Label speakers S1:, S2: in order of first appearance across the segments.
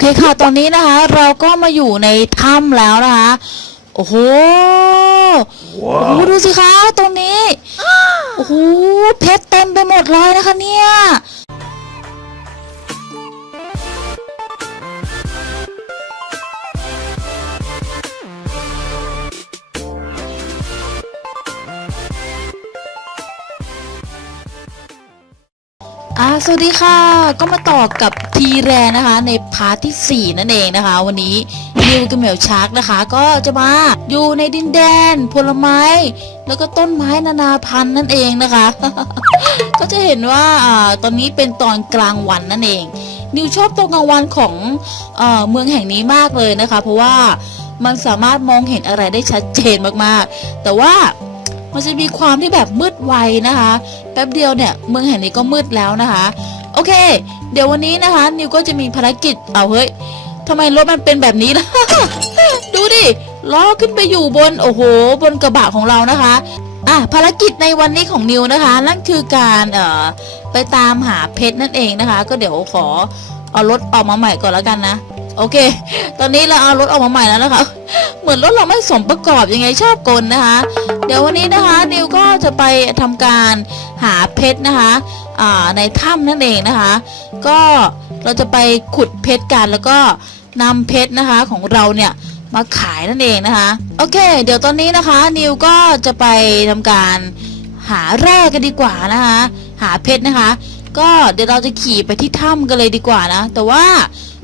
S1: เคค่ะ ตอนนี้นะคะ เราก็มาอยู่ในถ้ำแล้วนะคะ โอ้โห โอ้โห ดูสิคะตรงนี้ โอ้โห เพชรเต็มไปหมดเลยนะคะเนี่ย อ่าสวัสดีค่ะ ก็มาต่อกับทีแรนะคะ ในพาร์ทที่ 4 นั่นเองนะคะ วันนี้นิวกับเหมียวชาร์กนะคะ ก็จะมาอยู่ในดินแดน ผลไม้ แล้วก็ต้นไม้นานาพันธุ์นั่นเองนะคะ ก็จะเห็นว่าอ่าตอนนี้เป็นตอนกลางวันนั่นเอง นิวชอบตอนกลางวันของเออเมืองแห่งนี้มากเลยนะคะ เพราะว่ามันสามารถมองเห็นอะไรได้ชัดเจนมากๆ แต่ว่า มันจะมีความที่แบบมืดไวนะคะ แป๊บเดียวเนี่ยเมืองแห่งนี้ก็มืดแล้วนะคะ โอเค เดี๋ยววันนี้นะคะ นิวก็จะมีภารกิจเอาเฮ้ยทำไมรถมันเป็นแบบนี้ล่ะ ดูดิล้อขึ้นไปอยู่บนโอ้โห บนกระบะของเรานะคะอะภารกิจในวันนี้ของนิวนะคะ นั่นคือการเอ่อไปตามหาเพชรนั่นเองนะคะ ก็เดี๋ยวขอเอารถออกมาใหม่ก่อนแล้วกันนะ โอเค ตอนนี้เราเอารถออกมาใหม่แล้วนะคะ เหมือนรถเราไม่สมประกอบยังไงชอบกลนะคะ เดี๋ยววันนี้นะคะนิวก็จะไปทำการหาเพชรนะคะในถ้ำนั่นเองนะคะ ก็เราจะไปขุดเพชรกันแล้วก็นำเพชรนะคะของเราเนี่ยมาขายนั่นเองนะคะโอเค เดี๋ยวตอนนี้นะคะนิวก็จะไปทำการหาแร่กันดีกว่านะคะหาเพชรนะคะ ก็เดี๋ยวเราจะขี่ไปที่ถ้ำกันเลยดีกว่านะ แต่ว่า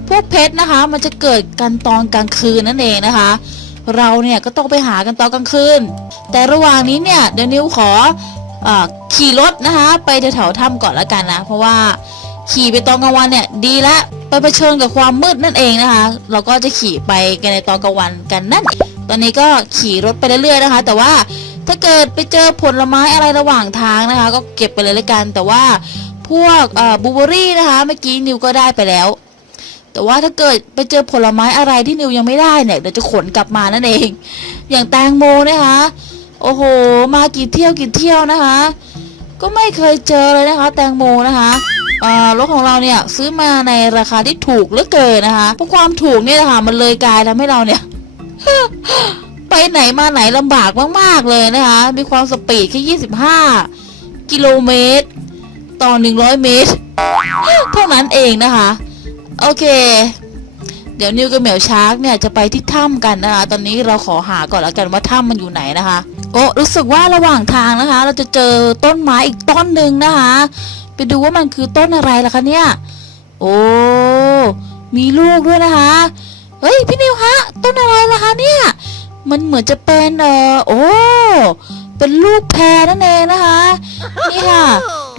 S1: พวกเพชรนะคะมันจะเกิดกันตอนกลางคืนนั่นเองนะคะ เราเนี่ยก็ต้องไปหากันตอนกลางคืน แต่ระหว่างนี้เนี่ยเดี๋ยวนิวขออขี่รถนะคะ ไปแถวๆถ้ำก่อนละกันนะ เพราะว่าขี่ไปตอนกลางวันเนี่ยดีละไปเผชิญกับความมืดนั่นเองนะคะ เราก็จะขี่ไปกันในตอนกลางวันกันนั่นตอนนี้ก็ขี่รถไปเรื่อยๆนะคะ แต่ว่าถ้าเกิดไปเจอผลไม้อะไรระหว่างทางนะคะ ก็เก็บไปเลยละกัน แต่ว่าพวกบูเบอรี่นะคะ เมื่อกี้นิวก็ได้ไปแล้ว แต่ว่าถ้าเกิดไปเจอผลไม้อะไรที่นิวยังไม่ได้เนี่ยเดี๋ยวจะขนกลับมานั่นเอง อย่างแตงโมนะคะ โอ้โห มากี่เที่ยวกี่เที่ยวนะคะ ก็ไม่เคยเจอเลยนะคะ แตงโมนะคะรถของเราเนี่ยซื้อมาในราคาที่ถูกเหลือเกินนะคะเพราะความถูกเนี่ยนะคะมันเลยกลายทำให้เราเนี่ยไปไหนมาไหนลำบากมากๆเลยนะคะ มีความสปีดแค่25 กิโลเมตร ต่อ 100 เมตร เท่านั้นเองนะคะ โอเค เดี๋ยวนิวกับเหมียวชาร์กเนี่ยจะไปที่ถ้ำกันนะคะ ตอนนี้เราขอหาก่อนแล้วกันว่าถ้ำมันอยู่ไหนนะคะโอ้รู้สึกว่าระหว่างทางนะคะ เราจะเจอต้นไม้อีกต้นหนึ่งนะคะ ไปดูว่ามันคือต้นอะไรล่ะคะเนี่ย โอ้มีลูกด้วยนะคะ เฮ้ยพี่นิวฮะ ต้นอะไรล่ะคะเนี่ย มันเหมือนจะเป็นเออโอ้เป็นลูกแพรนั่นเองนะคะ นี่ค่ะ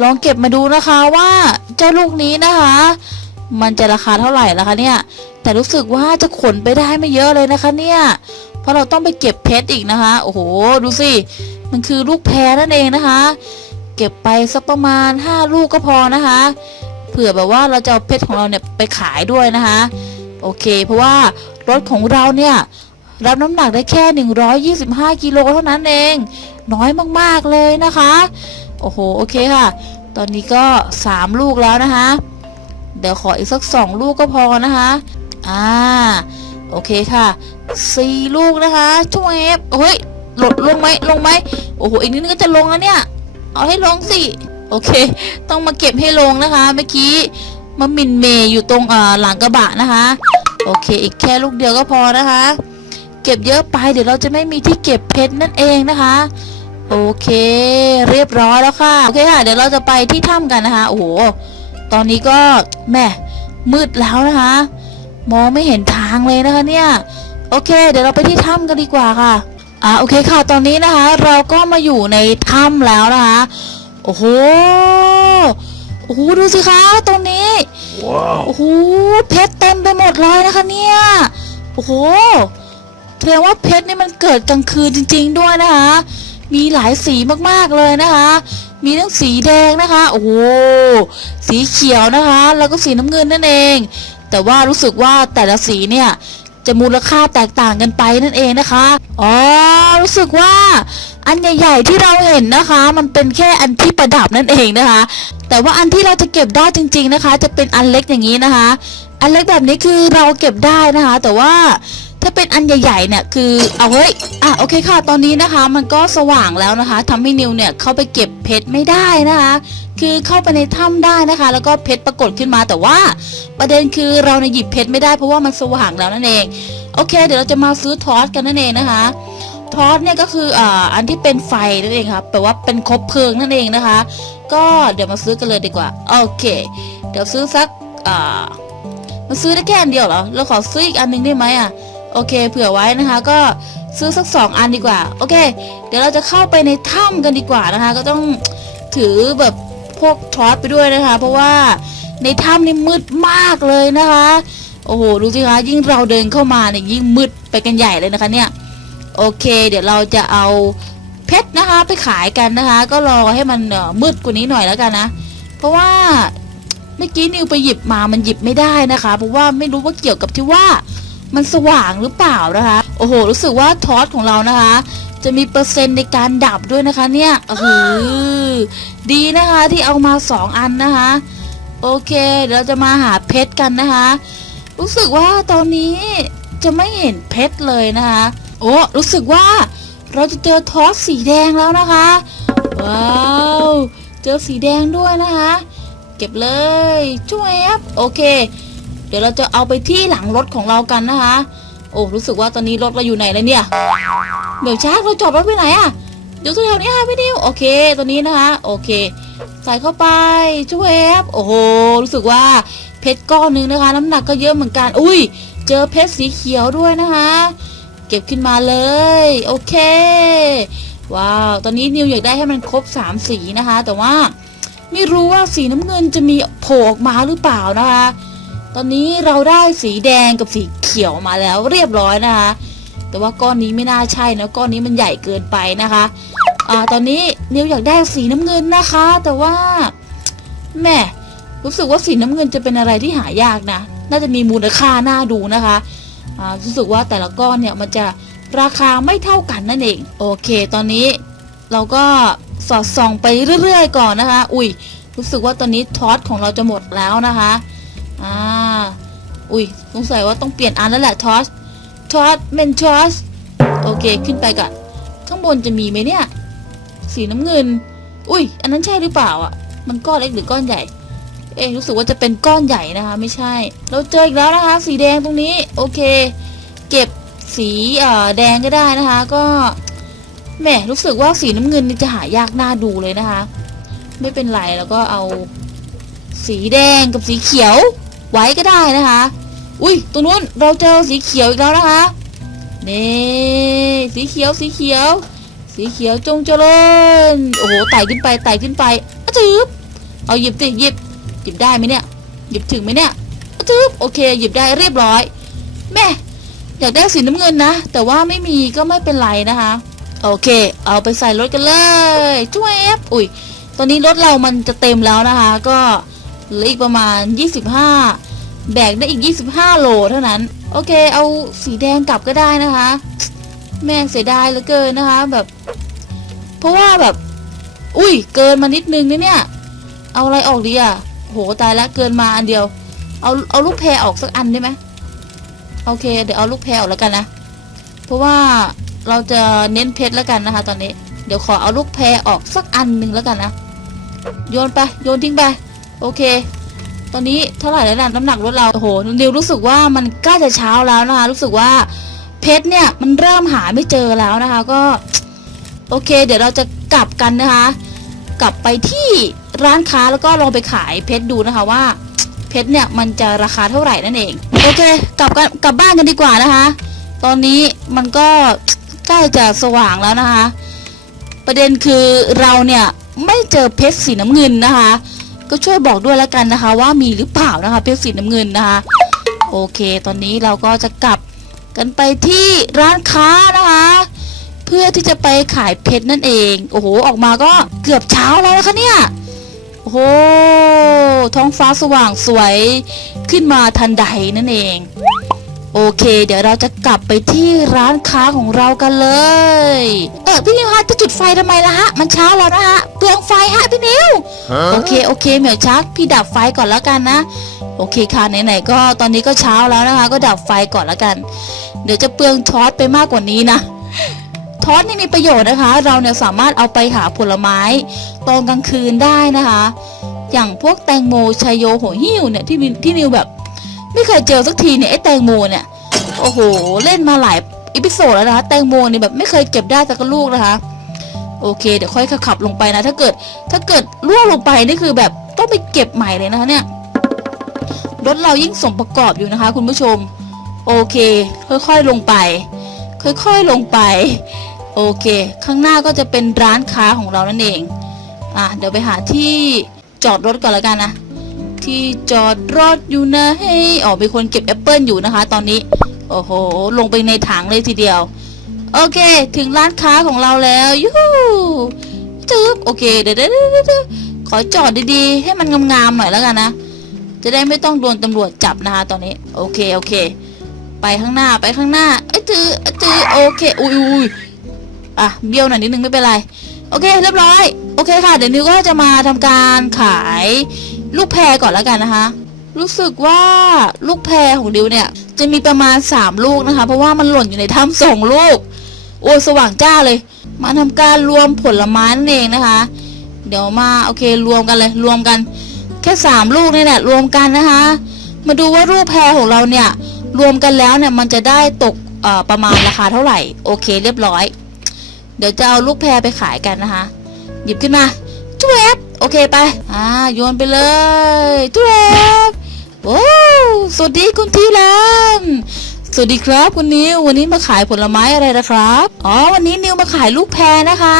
S1: ลองเก็บมาดูนะคะว่าเจ้าลูกนี้นะคะ มันจะราคาเท่าไหร่ล่ะคะเนี่ย แต่รู้สึกว่าจะขนไปได้ไม่เยอะเลยนะคะเนี่ย เพราะเราต้องไปเก็บเพชรอีกนะคะ โอ้โห ดูสิ มันคือลูกแพรนั่นเองนะคะ เก็บไปสักประมาณ 5 ลูกก็พอนะคะ เผื่อแบบว่าเราจะเอาเพชรของเราเนี่ยไปขายด้วยนะคะ โอเค เพราะว่ารถของเราเนี่ยรับน้ำหนักได้แค่ 125 กิโลเท่านั้นเอง น้อยมากๆเลยนะคะ โอ้โห โอเคค่ะ ตอนนี้ก็ 3 ลูกแล้วนะคะ เดี๋ยวขออีกสัก2ลูกก็พอนะคะอ่าโอเคค่ะ4ลูกนะคะช่วยเฮ้ยหลดลงไหมลงไหมโอ้โหอีกนิดนึงก็จะลงแล้วเนี่ย เอาให้ลงสิโอเค ต้องมาเก็บให้ลงนะคะเมื่อกี้มามินเมย์อยู่ตรงหลังกระบะนะคะ โอเค อีกแค่ลูกเดียวก็พอนะคะ เก็บเยอะไปเดี๋ยวเราจะไม่มีที่เก็บเพชรนั่นเองนะคะ โอเค เรียบร้อยแล้วค่ะ โอเคค่ะ เดี๋ยวเราจะไปที่ถ้ำกันนะคะ โอ้โห ตอนนี้ก็แหม่มืดแล้วนะคะ มองไม่เห็นทางเลยนะคะเนี่ย โอเค เดี๋ยวเราไปที่ถ้ำกันดีกว่าค่ะอ่าโอเคค่ะ ตอนนี้นะคะ เราก็มาอยู่ในถ้ำแล้วนะคะ โอ้โหโอ้โหดูสิคะตรงนี้
S2: Wow.
S1: โอ้โหเพชรเต็มไปหมดเลยนะคะเนี่ยโอ้โหแสดงว่าเพชรนี่มันเกิดกลางคืนจริง ๆ ด้วยนะคะ มีหลายสีมากๆเลยนะคะ มีทั้งสีแดงนะคะ โอ้โห สีเขียวนะคะ แล้วก็สีน้ำเงินนั่นเอง แต่ว่ารู้สึกว่าแต่ละสีเนี่ยจะมูลค่าแตกต่างกันไปนั่นเองนะคะ อ๋อ รู้สึกว่าอันใหญ่ๆที่เราเห็นนะคะ มันเป็นแค่อันที่ประดับนั่นเองนะคะ แต่ว่าอันที่เราจะเก็บได้จริง ๆนะคะ จะเป็นอันเล็กอย่างนี้นะคะ อันเล็กแบบนี้คือเราเก็บได้นะคะ แต่ว่า ถ้าเป็นอันใหญ่ๆเนี่ยคือเอาเฮ้ยอะโอเคค่ะตอนนี้นะคะ มันก็สว่างแล้วนะคะทำให้นิวเนี่ยเข้าไปเก็บเพชรไม่ได้นะคะ คือเข้าไปในถ้ำได้นะคะ แล้วก็เพชรปรากฏขึ้นมาแต่ว่า ประเด็นคือเราเนี่ยหยิบเพชรไม่ได้เพราะว่ามันสว่างแล้วนั่นเองโอเค เดี๋ยวเราจะมาซื้อทอสกันนั่นเองนะคะทอสเนี่ยก็คืออ่าอันที่เป็นไฟนั่นเองครับแปลว่าเป็นคบเพลิงนั่นเองนะคะ ก็เดี๋ยวมาซื้อกันเลยดีกว่าโอเค เดี๋ยวซื้อสักอ่ามาซื้อได้แค่อันเดียวเหรอเราขอซื้ออีกอันหนึงได้ไหมอะ โอเค เผื่อไว้นะคะ ก็ซื้อสักสองอันดีกว่า โอเค เดี๋ยวเราจะเข้าไปในถ้ำกันดีกว่านะคะ ก็ต้องถือแบบพวกทอสไปด้วยนะคะ เพราะว่าในถ้ำนี่มืดมากเลยนะคะ โอ้โห ดูสิคะยิ่งเราเดินเข้ามาเนี่ยยิ่งมืดไปกันใหญ่เลยนะคะเนี่ย โอเค เดี๋ยวเราจะเอาเพชรนะคะไปขายกันนะคะ ก็รอให้มันมืดกว่านี้หน่อยแล้วกันนะ เพราะว่าเมื่อกี้นิวไปหยิบมามันหยิบไม่ได้นะคะ เพราะว่าไม่รู้ว่าเกี่ยวกับที่ว่า มันสว่างหรือเปล่านะคะ โอ้โห รู้สึกว่าทอสของเรานะคะ จะมีเปอร์เซ็นต์ในการดับด้วยนะคะเนี่ยเออดีนะคะที่เอามาสองอันนะคะ โอเคเดี๋ยวเราจะมาหาเพชรกันนะคะ รู้สึกว่าตอนนี้จะไม่เห็นเพชรเลยนะคะ โอ้รู้สึกว่าเราจะเจอทอสสีแดงแล้วนะคะ ว้าวเจอสีแดงด้วยนะคะ เก็บเลยช่วยแอปโอเค ดี๋ยวเราจะเอาไปที่หลังรถของเรากันนะคะ โอ้รู้สึกว่าตอนนี้รถเราอยู่ไหนแล้วเนี่ยเดี๋ยวช้าเราจอดรถไปไหนอะอยู่แถวนี้ค่ะพี่ดิวโอเคตัวนี้นะคะโอเค ใส่เข้าไปช่วยแอปโอ้โหรู้สึกว่าเพชรก้อนหนึงนะคะ น้ำหนักก็เยอะเหมือนกัน อุ้ย เจอเพชรสีเขียวด้วยนะคะ เก็บขึ้นมาเลย โอเค ว้าว ตอนนี้นิวอยากได้ให้มันครบสามสีนะคะ แต่ว่าไม่รู้ว่าสีน้ำเงินจะมีโผล่ออกมาหรือเปล่านะคะ ตอนนี้เราได้สีแดงกับสีเขียวมาแล้วเรียบร้อยนะคะ แต่ว่าก้อนนี้ไม่น่าใช่นะก้อนนี้มันใหญ่เกินไปนะคะอ่าตอนนี้นิวอยากได้สีน้ำเงินนะคะ แต่ว่าแม่รู้สึกว่าสีน้ำเงินจะเป็นอะไรที่หายากนะ น่าจะมีมูลค่าน่าดูนะคะอ่ารู้สึกว่าแต่ละก้อนเนี่ยมันจะราคาไม่เท่ากันนั่นเอง โอเค ตอนนี้เราก็สอดส่องไปเรื่อยๆก่อนนะคะ อุ้ยรู้สึกว่าตอนนี้ทอสของเราจะหมดแล้วนะคะอ่า อุ้ยสงสัยว่าต้องเปลี่ยนอันแล้วแหละทอสทอสเมนทอสโอเคขึ้นไปก่อนข้างบนจะมีไหมเนี่ย สีน้ำเงิน อุ้ย อันนั้นใช่หรือเปล่าอะ มันก้อนเล็กหรือก้อนใหญ่ เอ๊รู้สึกว่าจะเป็นก้อนใหญ่นะคะ ไม่ใช่ เราเจออีกแล้วนะคะ สีแดงตรงนี้ โอเค เก็บสีเอ่อแดงก็ได้นะคะ ก็แหมรู้สึกว่าสีน้ำเงินนี่จะหายากน่าดูเลยนะคะ ไม่เป็นไรแล้วก็เอาสีแดงกับสีเขียว ไว้ก็ได้นะคะ อุ้ยตรงนู้นเราเจอสีเขียวอีกแล้วนะคะนี่สีเขียวสีเขียว สีเขียวจงเจริญโอ้โหไต่ขึ้นไปไต่ขึ้นไปอะจืบเอาหยิบสิหยิบหยิบได้ไหมเนี่ย หยิบถึงไหมเนี่ยอะจืบโอเค หยิบได้เรียบร้อย แม่อยากได้สีน้ำเงินนะ แต่ว่าไม่มีก็ไม่เป็นไรนะคะ โอเค เอาไปใส่รถกันเลยช่วยเอฟอุ้ยตอนนี้รถเรามันจะเต็มแล้วนะคะ ก็ หลืออีกประมาณ 25 แบกได้อีก 25 โลเท่านั้น โอเค เอาสีแดงกลับก็ได้นะคะ แม่เสียดายเหลือเกินนะคะแบบ เพราะว่าแบบ อุ้ย เกินมานิดนึงนะเนี่ย เอาอะไรออกดีอะโหตายแล้วเกินมาอันเดียว เอาเอาลูกแพรออกสักอันได้ไหมโอเค เดี๋ยวเอาลูกแพรออกแล้วกันนะ เพราะว่าเราจะเน้นเพชรแล้วกันนะคะ ตอนนี้ เดี๋ยวขอเอาลูกแพรออกสักอันหนึ่งแล้วกันนะ โยนไป โยนทิ้งไป โอเค ตอนนี้เท่าไหร่แล้วนะน้ำหนักรถเรา โอ้โหนิวรู้สึกว่ามันใกล้จะเช้าแล้วนะคะ รู้สึกว่าเพชรเนี่ยมันเริ่มหาไม่เจอแล้วนะคะ ก็ โอเค เดี๋ยวเราจะกลับกันนะคะ กลับไปที่ร้านค้าแล้วก็ลองไปขายเพชรดูนะคะว่า เพชรเนี่ยมันจะราคาเท่าไหร่นั่นเอง โอเค กลับกันกลับบ้านกันดีกว่านะคะ ตอนนี้มันก็ใกล้จะสว่างแล้วนะคะ ประเด็นคือเราเนี่ยไม่เจอเพชรสีน้ำเงินนะคะ ก็ช่วยบอกด้วยแล้วกันนะคะ ว่ามีหรือเปล่านะคะเพชรสีน้ำเงินนะคะ โอเค ตอนนี้เราก็จะกลับกันไปที่ร้านค้านะคะ เพื่อที่จะไปขายเพชรนั่นเอง โอ้โหออกมาก็เกือบเช้าแล้วนะคะเนี่ยโอ้โหท้องฟ้าสว่างสวยขึ้นมาทันใดนั่นเอง โอเค เดี๋ยวเราจะกลับไปที่ร้านค้าของเรากันเลย เออพี่นิวฮะจะจุดไฟทำไมล่ะฮะ มันเช้าแล้วนะฮะเปลืองไฟฮะพี่นิวโอเคโอเคเหมียวชัก พี่ดับไฟก่อนแล้วกันนะ โอเคค่ะไหนๆก็ตอนนี้ก็เช้าแล้วนะคะ ก็ดับไฟก่อนแล้วกัน เดี๋ยวจะเปลืองช็อตไปมากกว่านี้นะทอสนี่มีประโยชน์นะคะ เราเนี่ยสามารถเอาไปหาผลไม้ตอนกลางคืนได้นะคะ อย่างพวกแตงโมชายโยโหหิ้วเนี่ยที่นิวที่นิวแบบ ไม่เคยเจอสักทีเนี่ยไอ้แตงโมเนี่ยโอ้โหเล่นมาหลายอีพิโซดแล้วนะคะแตงโมเนี่ยแบบไม่เคยเก็บได้สักลูกนะคะ โอเค เดี๋ยวค่อยขับลงไปนะ ถ้าเกิด ถ้าเกิดล่วงลงไปนี่คือแบบต้องไปเก็บใหม่เลยนะคะเนี่ยรถเรายิ่งสมประกอบอยู่นะคะ คุณผู้ชม โอเค ค่อยๆลงไป ค่อยๆลงไป โอเค ข้างหน้าก็จะเป็นร้านค้าของเรานั่นเองอะเดี๋ยวไปหาที่จอดรถก่อนแล้วกันนะ ที่จอดรถอยู่นะให้อ๋อมีคนเก็บแอปเปิลอยู่นะคะ ตอนนี้ โอ้โห ลงไปในถังเลยทีเดียว โอเค ถึงร้านค้าของเราแล้วยูจึ๊บโอเคเดี๋ยวเดี๋ยวขอจอดดีๆ ให้มันงามๆหน่อยแล้วกันนะ จะได้ไม่ต้องโดนตำรวจจับนะคะตอนนี้ โอเคโอเค ไปข้างหน้าไปข้างหน้าเอ้ยจือเอ้ยจือโอเค อุ้ยอุ้ยอะเบี้ยวหน่อยนิดนึงไม่เป็นไร โอเค เรียบร้อย โอเคค่ะ เดี๋ยวนิวก็จะมาทำการขาย ลูกแพรก่อนแล้วกันนะคะ รู้สึกว่าลูกแพรของดิวเนี่ย จะมีประมาณ 3 ลูกนะคะ เพราะว่ามันหล่นอยู่ในถ้ำสองลูก โอ้สว่างจ้าเลย มาทำการรวมผลไม้นั่นเองนะคะ เดี๋ยวมาโอเครวมกันเลยรวมกัน แค่สามลูกนี่แหละรวมกันนะคะ มาดูว่ารูปแพรของเราเนี่ยรวมกันแล้วเนี่ยมันจะได้ตกประมาณราคาเท่าไหร่ โอเคเรียบร้อย เดี๋ยวจะเอาลูกแพรไปขายกันนะคะ หยิบขึ้นมาจุ๊บโอ เคไป อ่า โยนไปเลยจุ๊บโอ้สวัสดีคุณทีแลนสวัสดีครับคุณนิววันนี้มาขายผลไม้อะไรนะครับ อ๋อ วันนี้นิวมาขายลูกแพรนะคะ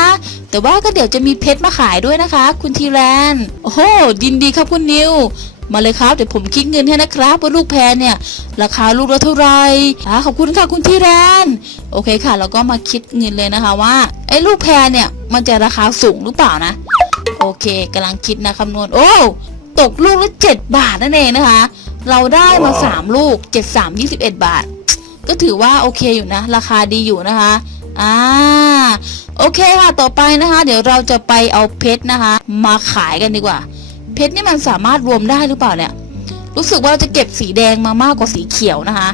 S1: แต่ว่าก็เดี๋ยวจะมีเพชรมาขายด้วยนะคะ คุณทีแลนโอ้โหดินดีครับคุณนิวมาเลยครับเดี๋ยวผมคิดเงินให้นะครับว่าลูกแพรเนี่ย ราคาลูกละเท่าไหร่อ่าขอบคุณค่ะคุณทีแลนโอเคค่ะ เราก็มาคิดเงินเลยนะคะว่าไอ้ลูกแพรเนี่ยมันจะราคาสูงหรือเปล่านะ โอเคกำลังคิดนะคำนวณ โอ้ตกลูกละเจ็ดบาทนั่นเองนะคะ เราได้มาสามลูกเจ็ดสามยี่สิบเอ็ดบาท ก็ถือว่าโอเคอยู่นะ ราคาดีอยู่นะคะ อ่า โอเคค่ะ ต่อไปนะคะ เดี๋ยวเราจะไปเอาเพชรนะคะ มาขายกันดีกว่า เพชรนี่มันสามารถรวมได้หรือเปล่าเนี่ย รู้สึกว่าเราจะเก็บสีแดงมามากกว่าสีเขียวนะคะ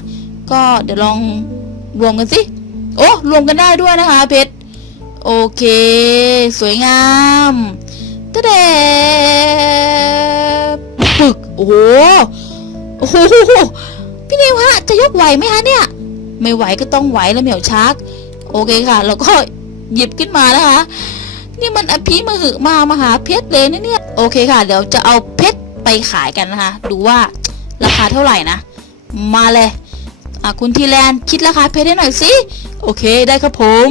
S1: ก็เดี๋ยวลองรวมกันสิ โอ้ รวมกันได้ด้วยนะคะ เพชร โอเค สวยงาม ตะเดปึกโอ้โหโอ้โหพี่นิวฮะ จะยกไหวไหมฮะเนี่ย ไม่ไหวก็ต้องไหวแล้วเหมียวชัก โอเคค่ะแล้วก็หยิบขึ้นมานะคะ นี่มันอภิมหึมามหาเพชรเลยนะเนี่ย โอเคค่ะ เดี๋ยวจะเอาเพชรไปขายกันนะคะ ดูว่าราคาเท่าไหร่นะ มาเลยอะคุณทีแลนคิดราคาเพชรให้หน่อยสิ โอเคได้ครับผม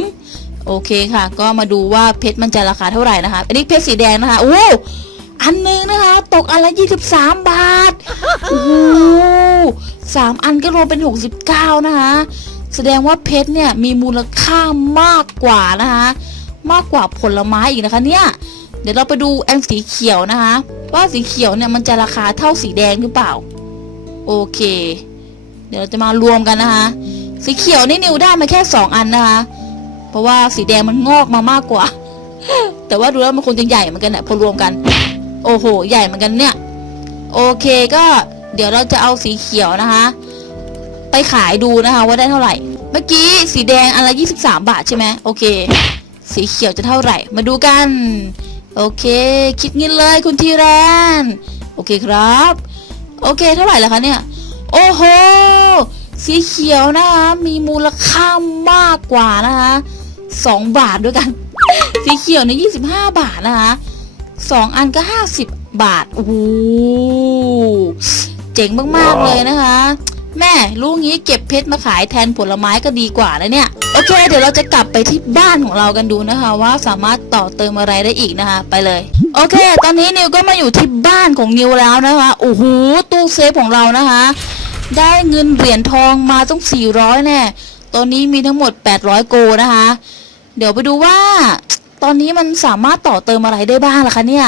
S1: โอเคค่ะ ก็มาดูว่าเพชรมันจะราคาเท่าไหร่นะคะ อันนี้เพชรสีแดงนะคะโอ้อันหนึงนะคะ ตกอันละ23บาทโอ้โหสามอันก็รวมเป็น69นะคะ แสดงว่าเพชรเนี่ยมีมูลค่ามากกว่านะคะ มากกว่าผลไม้อีกนะคะเนี่ย เดี๋ยวเราไปดูอันสีเขียวนะคะ ว่าสีเขียวเนี่ยมันจะราคาเท่าสีแดงหรือเปล่า โอเค เดี๋ยวเราจะมารวมกันนะคะ สีเขียวนี่นิวได้มาแค่2อันนะคะ เพราะว่าสีแดงมันงอกมามากกว่า แต่ว่าดูแล้วมันคงจะใหญ่เหมือนกันแหละพอรวมกัน โอ้โห ใหญ่เหมือนกันเนี่ย โอเคก็เดี๋ยวเราจะเอาสีเขียวนะคะ ไปขายดูนะคะว่าได้เท่าไหร่ เมื่อกี้สีแดงอันละ23 บาทใช่ไหมโอเค สีเขียวจะเท่าไหร่ มาดูกัน โอเค คิดเงินเลยคุณทีแรนโอเคครับ โอเคเท่าไหร่แล้วคะเนี่ย โอ้โหสีเขียวนะคะมีมูลค่ามากกว่านะคะ สองบาทด้วยกัน สีเขียวเนี่ย25 บาทนะคะสองอันก็ 50 บาท โอ้โห เจ๋งมาก ๆ เลยนะคะ แม่รู้งี้เก็บเพชรมาขายแทนผลไม้ก็ดีกว่าแล้วเนี่ย โอเค เดี๋ยวเราจะกลับไปที่บ้านของเรากันดูนะคะ ว่าสามารถต่อเติมอะไรได้อีกนะคะ ไปเลย โอเค ตอนนี้นิวก็มาอยู่ที่บ้านของนิวแล้วนะคะ โอ้โห ตู้เซฟของเรานะคะ ได้เงินเหรียญทองมาต้อง400แน่ตอนนี้มีทั้งหมด 800 โกนะคะ เดี๋ยวไปดูว่า ตอนนี้มันสามารถต่อเติมอะไรได้บ้างล่ะคะเนี่ย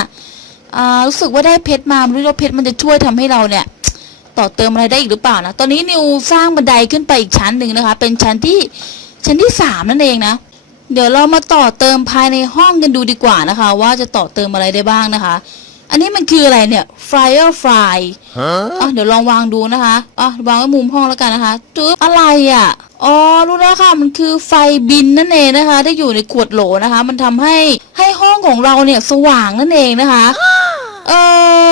S1: รู้สึกว่าได้เพชรมาไม่รู้ว่าเพชรมันจะช่วยทำให้เราเนี่ย ต่อเติมอะไรได้อีกหรือเปล่านะ ตอนนี้นิวสร้างบันไดขึ้นไปอีกชั้นหนึ่งนะคะ เป็นชั้นที่ชั้นที่สามนั่นเองนะ เดี๋ยวเรามาต่อเติมภายในห้องกันดูดีกว่านะคะ ว่าจะต่อเติมอะไรได้บ้างนะคะ อันนี้มันคืออะไรเนี่ย fryer fry อะเดี๋ยวลองวางดูนะคะอะวางไว้มุมห้องแล้วกันนะคะจึ๊บอะไรอะอ๋อรู้แล้วค่ะมันคือไฟบินนั่นเองนะคะ ได้อยู่ในขวดโหลนะคะ มันทำให้ให้ห้องของเราเนี่ยสว่างนั่นเองนะคะ เอ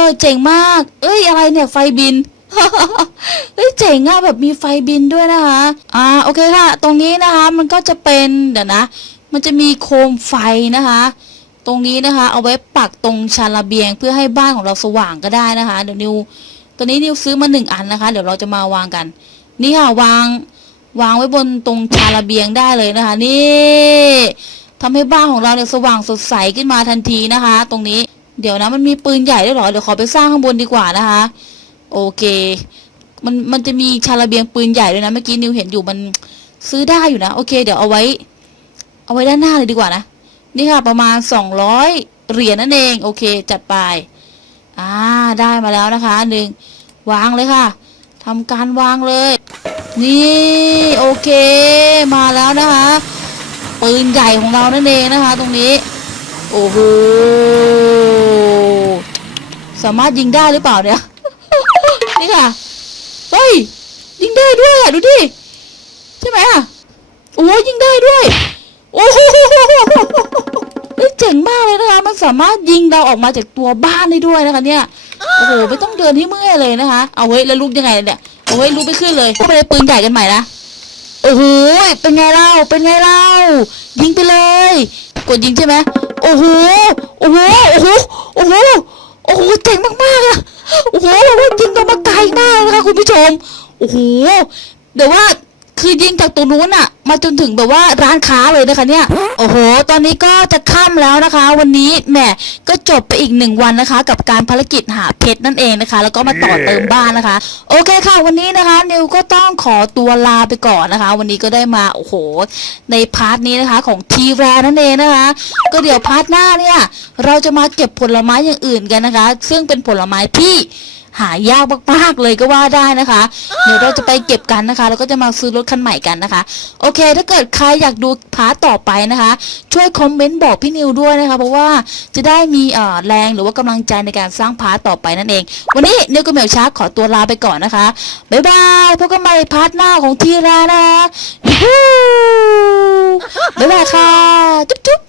S1: อเจ๋งมาก เอ้ยอะไรเนี่ยไฟบินเฮ้ยเจ๋งอะแบบมีไฟบินด้วยนะคะ อ่าโอเคค่ะ ตรงนี้นะคะ มันก็จะเป็นเดี๋ยวนะ มันจะมีโคมไฟนะคะ ตรงนี้นะคะ เอาไว้ปักตรงชานระเบียง เพื่อให้บ้านของเราสว่างก็ได้นะคะ เดี๋ยวนิวตัวนี้นิวซื้อมาหนึ่งอันนะคะ เดี๋ยวเราจะมาวางกัน นี่ค่ะวางวางไว้บนตรงชานระเบียงได้เลยนะคะ นี่ทำให้บ้านของเราเนี่ยสว่างสดใสขึ้นมาทันทีนะคะ ตรงนี้เดี๋ยวนะมันมีปืนใหญ่ด้วยหรอเดี๋ยวขอไปสร้างข้างบนดีกว่านะคะ โอเค มันมันจะมีชานระเบียงปืนใหญ่ด้วยนะเมื่อกี้นิวเห็นอยู่มันซื้อได้อยู่นะ โอเค เดี๋ยวเอาไว้ เอาไว้ด้านหน้าเลยดีกว่านะ นี่ค่ะประมาณสองร้อยเหรียญนั่นเอง โอเค จัดไป อ่า ได้มาแล้วนะคะหนึ่งวางเลยค่ะทำการวางเลย นี่ โอเค มาแล้วนะคะ ปืนใหญ่ของเรานั่นเองนะคะ ตรงนี้ โอ้โห สามารถยิงได้หรือเปล่าเนี่ย นี่ค่ะ เฮ้ย ยิงได้ด้วยอะ ดูดิ ใช่ไหมอะ โอ้ยยิงได้ด้วย โอ้โหเจ๋งมากเลยนะคะ มันสามารถยิงเราออกมาจากตัวบ้านได้ด้วยนะคะเนี่ยโอ้โหไม่ต้องเดินให้เมื่อยเลยนะคะ เอาไว้ยแล้วลุกยังไงเนี่ยเอาไว้ยลุกไปขึ้นเลยเข้าไปในปืนใหญ่กันใหม่นะโอ้โหเป็นไงเล่าเป็นไงเล่ายิงไปเลย กดยิงใช่ไหมโอ้โหโอ้โหโอ้โหโอ้โหโอ้โหเจ๋งมากๆอะโอ้โหยิงตัวมาไกลมากนะคะคุณผู้ชมโอ้โหเดี๋ยวว่า คือยิงจากตรงนู้นอะมาจนถึงแบบว่าร้านค้าเลยนะคะเนี่ย โอ้โห ตอนนี้ก็จะค่ำแล้วนะคะ วันนี้แหมก็จบไปอีกหนึ่งวันนะคะ กับการภารกิจหาเพชรนั่นเองนะคะ แล้วก็มาต่อเติมบ้านนะคะ โอเคค่ะ วันนี้นะคะ นิวก็ต้องขอตัวลาไปก่อนนะคะ วันนี้ก็ได้มาโอ้โห ในพาร์ทนี้นะคะของทีแรนั่นเองนะคะ ก็เดี๋ยวพาร์ทหน้าเนี่ย เราจะมาเก็บผลไม้อย่างอื่นกันนะคะ ซึ่งเป็นผลไม้ที่ หายากมากๆเลยก็ว่าได้นะคะ เดี๋ยวเราจะไปเก็บกันนะคะ แล้วก็จะมาซื้อรถคันใหม่กันนะคะ โอเค ถ้าเกิดใครอยากดูพาร์ทต่อไปนะคะ ช่วยคอมเมนต์บอกพี่นิวด้วยนะคะ เพราะว่าจะได้มีแรงหรือว่ากำลังใจในการสร้างพาร์ทต่อไปนั่นเอง วันนี้นิวกับเหมียวชาร์ขอตัวลาไปก่อนนะคะบ๊ายบายพบกันใหม่พาร์ทหน้าของทีรานะคะบ๊ายบายค่ะจุ๊บจุ๊บ